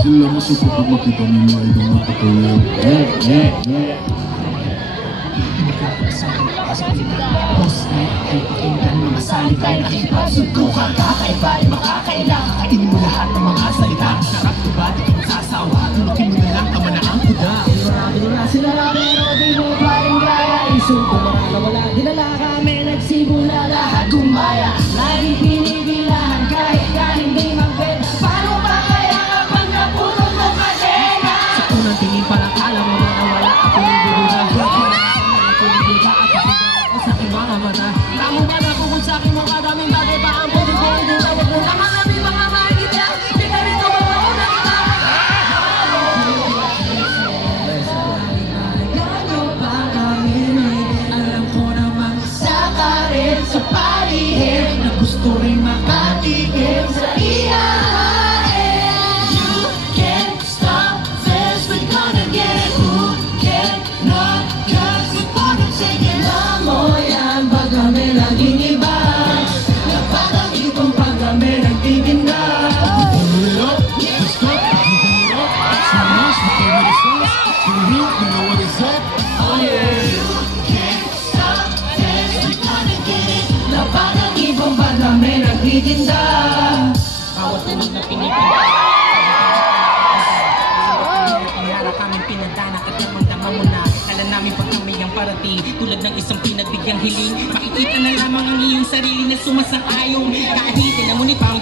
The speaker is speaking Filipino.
Sila masuk kapag makita mo yung mga ibang napatuloy. Boss na ay pakinggan mga salita na nakipagsutukan ka, kaiba ay makakailangan. Kainin mo lahat ng mga salita. Sarap diba, di ka magsasawa. Tunukin mo na lang, tama na ang kuda. Marami na sila na pero di mo pa rin kaya. Isuko na wala, dinala kami, nagsimula lahat gumaya. Laging pinigilahan kahit ka hindi magbenta. Paano ba kaya kapag napulot mo kasi na? Sa unang tingin parang alam mo na wala ako yung bulugan. Sa aking mga mata Tamo ba na kung sa aking mga daming bagay pa ang pwede ko hindi na wag mo naman namin mga makikita. Di ka rito mga unang Gano pa kami alam ko namang saka rin sa palihim na gusto rin makatikim sa ihahain. You can't stop this, we're gonna get it. Who cannot cause we're gonna take it. Kami laging iba na parang itong pag kami nagtitinda. Oh yeah, you can't stop this, we're gonna get it. Na parang ibang pag kami nagtitinda. Bawat tunog na pinipinda Pinara kaming pinadana at damang-dama mo na. Kala namin pag kami ang parating tulad ng isang pinagbigyang hiling. Makikita na lamang ang iyong sarili na sumasang-ayong. Kahit na ngunit pang